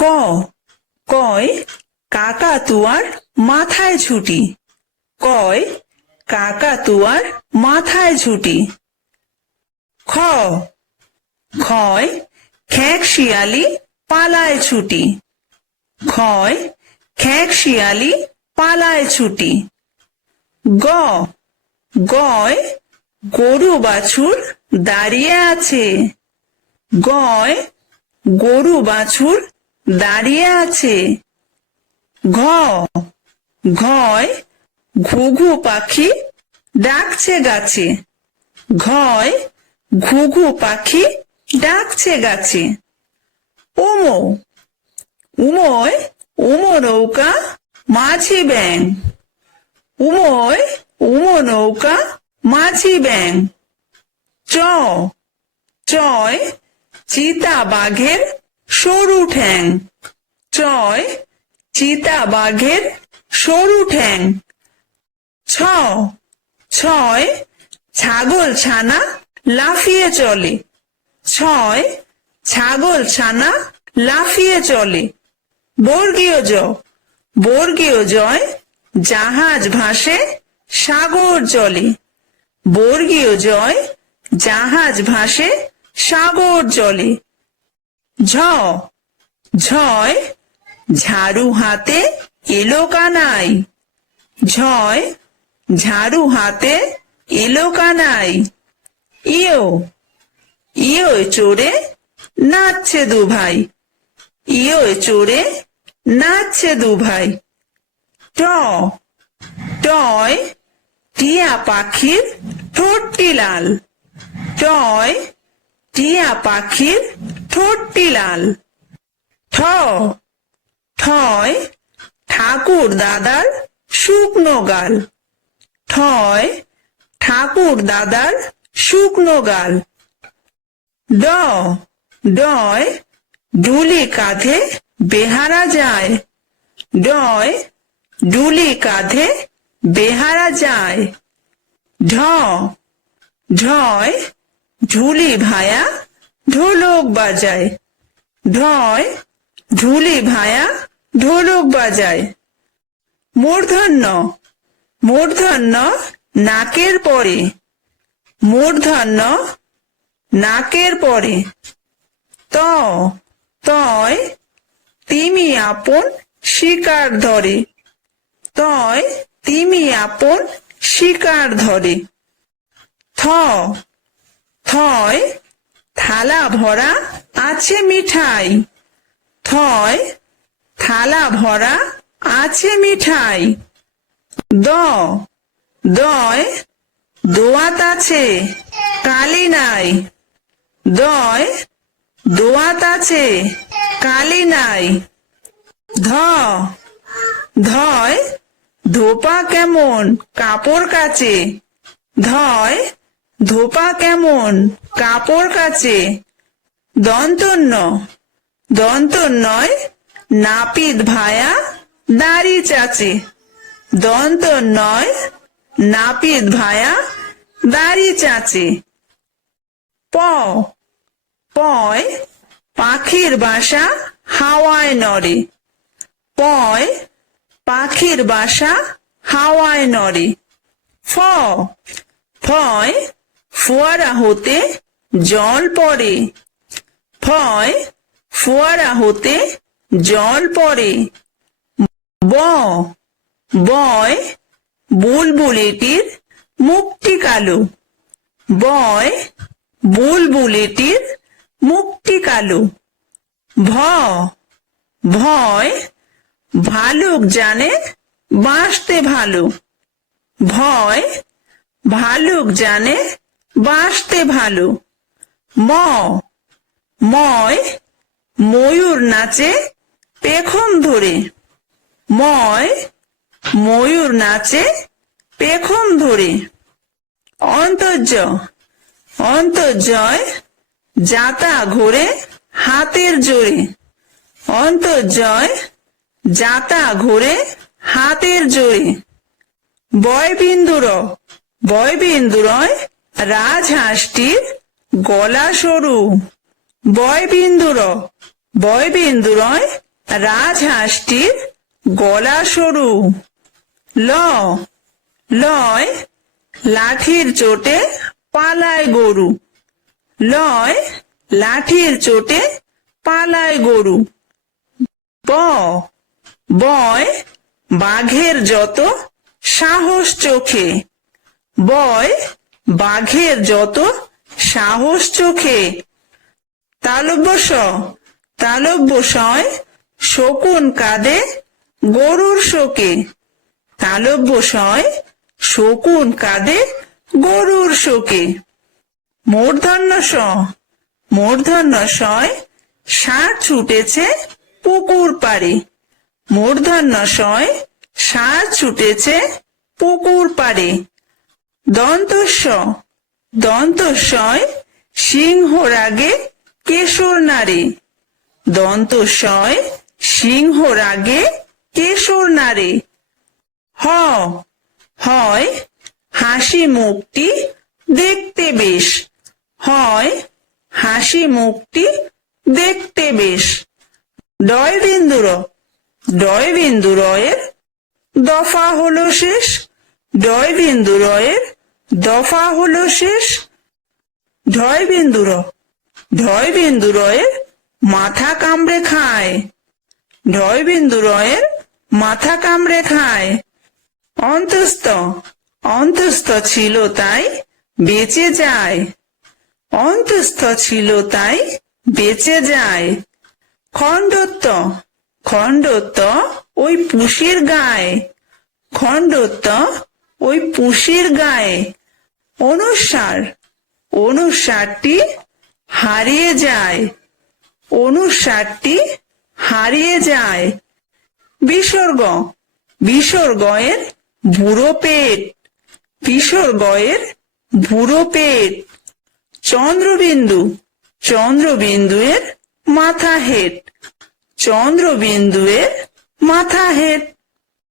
ক, কয় কাকাতুয়ার মাথায় ছুটি। কয় কাকাতুয়ার মাথায় ছুটি। খ, খয় খেক শিয়ালি পালায় ছুটি। খয় খেক শিয়ালি পালায় ছুটি। গ, গয় গরু বাছুর দাঁড়িয়ে আছে। গয় গরু বাছুর দাঁড়িয়ে আছে। ঘ, ঘয় ঘুঘু পাখি ডাকছে গাছে। ঘয় ঘুঘু পাখি ডাকছে গাছে। উমো, উময় উমো নৌকা মাঝি ব্যাং। উময় উমো নৌকা মাঝি ব্যাং। চ, চয় চিতা বাঘের সরু ঠ্যাং। চয় চিতা বাঘের সরু ঠ্যাং। ছ, ছয় ছাগল ছানা লাফিয়ে চলে। ছয় ছাগল ছানা লাফিয়ে চলে। বর্গীয় জ, বর্গীয় জয় জাহাজ ভাসে সাগর জলে। বর্গীয় জয় জাহাজ ভাসে সাগর জলে। ঝ, ঝয় ঝাড়ু হাতে এলো কানাই। ঝয় ঝাড়ু হাতে এলো কানাই। ইয়ো, ইয়ো চড়ে নাচছে দু ভাই। ইয়ো চড়ে নাচছে দু ভাই। ট, টয় টিয়া পাখির ঠোঁটটি লাল। টয় টিয়া পাখির ঠোঁটটি লাল। ঠ, ঠয় ঠাকুর দাদার শুকনো গাল। ঠয় ঠাকুর দাদার শুকনো গাল। ড, ডয় ডুলি কাঁধে বেহারা যায়। ডয় ডুলি কাঁধে বেহারা যায়। ঢ, ঢয় ঢুলি ভায়া ঢোলক বাজায়। ঢয় ঢুলি ভায়া ঢোলক বাজায়। মূর্ধন্য, মূর্ধন্য নাকের পরে। মূর্ধন্য নাকের পরে। ত, তয় তিমি আপন শিকার ধরে। তয় তিমি আপন শিকার ধরে। থ, থয় থালা ভরা আছে মিঠাই। থয় থালা ভরা আছে মিঠাই। দ, দয় দোয়াত আছে কালি নাই। দয় দোয়াত আছে কালি নাই। ধ, ধয় ধোপা কেমন কাপড় কাচে। ধয় ধোপা কেমন কাপড় কাচে। দন্তন্য, দন্তন্যয় নাপিত ভায়া দাড়ি চাচে। দন্তন্যয় নাপিত ভায়া দাড়ি চাচে। প, পয় পাখির বাসা হাওয়ায় নড়ে। পয় পাখির বাসা হাওয়ায় নড়ে। ফ, ফয় ফোয়ারা হতে জল পড়ে। ফয় ফোয়ারা হতে জল পড়ে। ব, বয় বুলবুলিটির মুখটি কালো। বয় বুলবুলিটির মুখটি কালো। ভ, ভয় ভালুক জানে বাঁচতে ভালো। ভয় ভালুক জানে বাঁচতে ভালো। ম, ময় ময়ূর নাচে পেখম ধরে। ময় ময়ূর নাচে পেখম ধরে। অন্তর্য, অন্তর্জয় যাতা ঘোরে হাতের জোরে। অন্তর্জয় যাতা ঘোরে হাতের জোরে। বয়বিন্দুর, বয়বিন্দুরয় রাজহাঁসটির গলা সরু। বয়বিন্দুরয় রাজহাঁসটির গলা সরু। লয় লাঠির চোটে পালায় গরু। লাঠির চোটে পালায় গরু। বয় বাঘের যত সাহস চোখে। বাঘের যত সাহস চোখে। তালব্য সয় শকুন কাঁদে গরুর শোকে। শকুন কাঁদে গরুর শোকে। মূর্ধন্য সয় ষাঁড় ছুটেছে পুকুর পাড়ে। ষাঁড় ছুটেছে পুকুর পাড়ে। দন্তস্বয় সিংহ রাগে কেশর নাড়ে। সিংহ রাগে কেশর নাড়ে। হয় হাসি মুখটি দেখতে বেশ। হাসি মুখটি দেখতে বেশ। ডয়বিন্দুরয়ের দফা হলো শেষ। দফা হলো শেষ। ঢয়বিন্দুরয়ের মাথা কামড়ে খায়। মাথা কামড়ে খায়। অন্তস্থ ছিল তাই বেঁচে যায়। বেঁচে যায়। খণ্ডত্ব ওই পুষির গায়ে। অনুসারটি হারিয়ে যায়। বিসর্গয়ের বুড়ো পেট। চন্দ্রবিন্দুয়ের মাথা হেট।